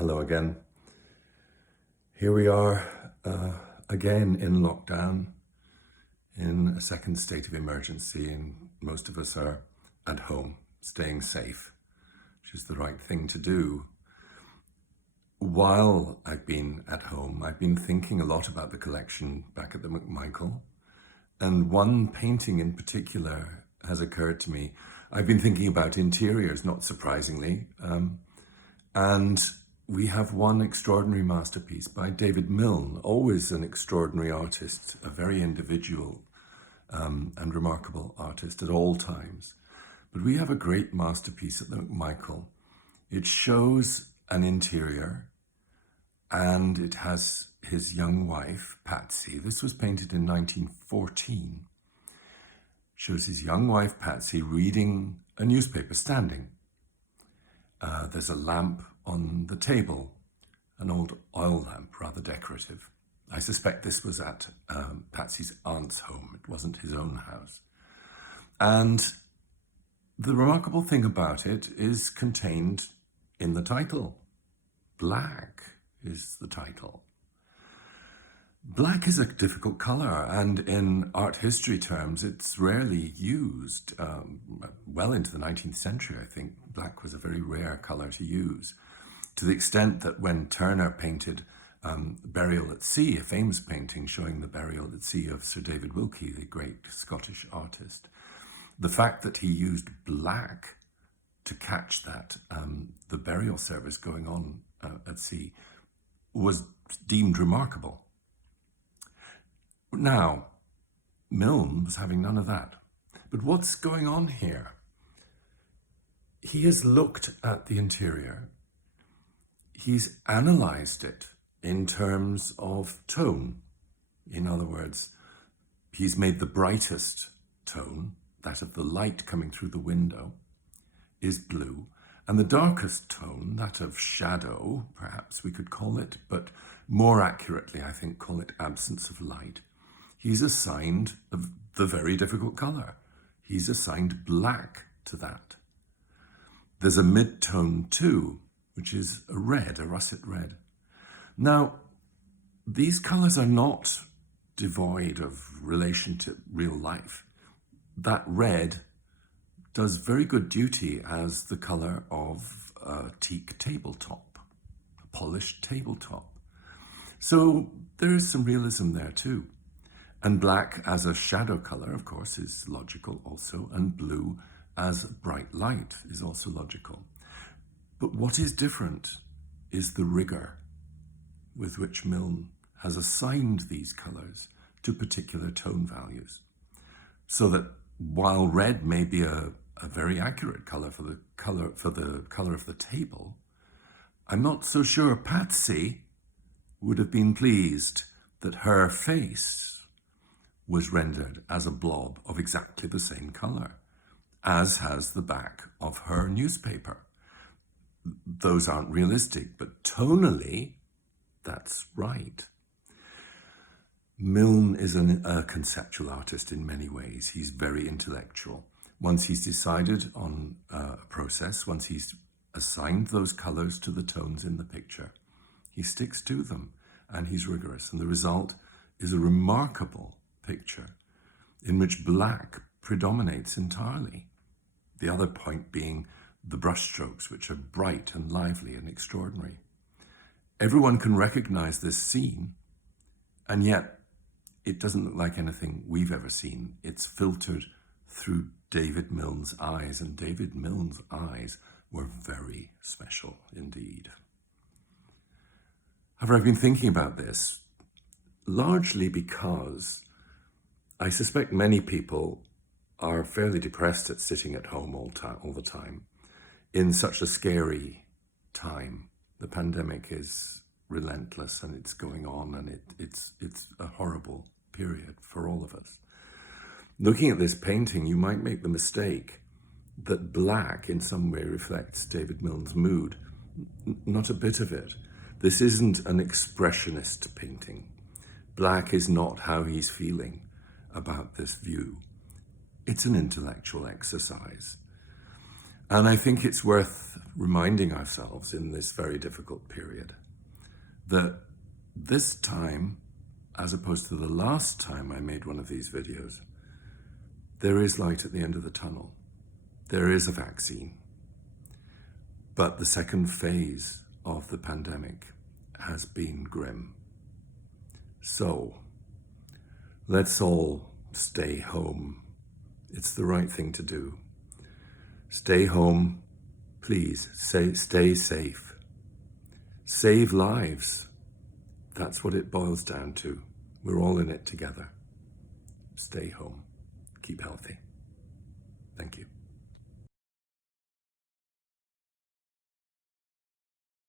Hello again. Here we are again in lockdown, in a second state of emergency, and most of us are at home, staying safe, which is the right thing to do. While I've been at home, I've been thinking a lot about the collection back at the 𝘉𝘭𝘢𝘤𝘬, and one painting in particular has occurred to me. I've been thinking about interiors, not surprisingly, and we have one extraordinary masterpiece by David Milne, always an extraordinary artist, a very individual and remarkable artist at all times. But we have a great masterpiece at the 𝘉𝘭𝘢𝘬𝘐. It shows an interior, and it has his young wife, Patsy. This was painted in 1914. Shows his young wife, Patsy, reading a newspaper, standing. There's a lamp on the table, an old oil lamp, rather decorative. I suspect this was at Patsy's aunt's home. It wasn't his own house. And the remarkable thing about it is contained in the title. Black is the title. Black is a difficult color, and in art history terms, it's rarely used. Well into the 19th century, I think, black was a very rare color to use, to the extent that when Turner painted Burial at Sea, a famous painting showing the burial at sea of Sir David Wilkie, the great Scottish artist, the fact that he used black to catch that, the burial service going on at sea, was deemed remarkable. Now, Milne was having none of that. But what's going on here? He has looked at the interior. He's analyzed it in terms of tone. In other words, he's made the brightest tone, that of the light coming through the window, is blue, and the darkest tone, that of shadow, perhaps we could call it, but more accurately, I think, call it absence of light. He's assigned the very difficult color. He's assigned black to that. There's a mid-tone too, which is a red, a russet red. Now, these colors are not devoid of relation to real life. That red does very good duty as the color of a teak tabletop, a polished tabletop. So there is some realism there too. And black as a shadow color, of course, is logical also, and blue as bright light is also logical. But what is different is the rigor with which Milne has assigned these colors to particular tone values. So that while red may be a very accurate color for the color of the table, I'm not so sure Patsy would have been pleased that her face was rendered as a blob of exactly the same color, as has the back of her newspaper. Those aren't realistic, but tonally, that's right. Milne is a conceptual artist in many ways. He's very intellectual. Once he's decided on a process, once he's assigned those colors to the tones in the picture, he sticks to them, and he's rigorous. And the result is a remarkable picture in which black predominates entirely. The other point being the brushstrokes, which are bright and lively and extraordinary. Everyone can recognize this scene, and yet it doesn't look like anything we've ever seen. It's filtered through David Milne's eyes, and David Milne's eyes were very special indeed. However, I've been thinking about this largely because I suspect many people are fairly depressed at sitting at home all the time in such a scary time. The pandemic is relentless, and it's going on, and it's a horrible period for all of us. Looking at this painting, you might make the mistake that black in some way reflects David Milne's mood. Not a bit of it. This isn't an expressionist painting. Black is not how he's feeling about this view. It's an intellectual exercise. And I think it's worth reminding ourselves in this very difficult period that this time, as opposed to the last time I made one of these videos, there is light at the end of the tunnel. There is a vaccine. But the second phase of the pandemic has been grim. So let's all stay home. It's the right thing to do. Stay home, please. Stay safe. Save lives. That's what it boils down to. We're all in it together. Stay home. Keep healthy. Thank you.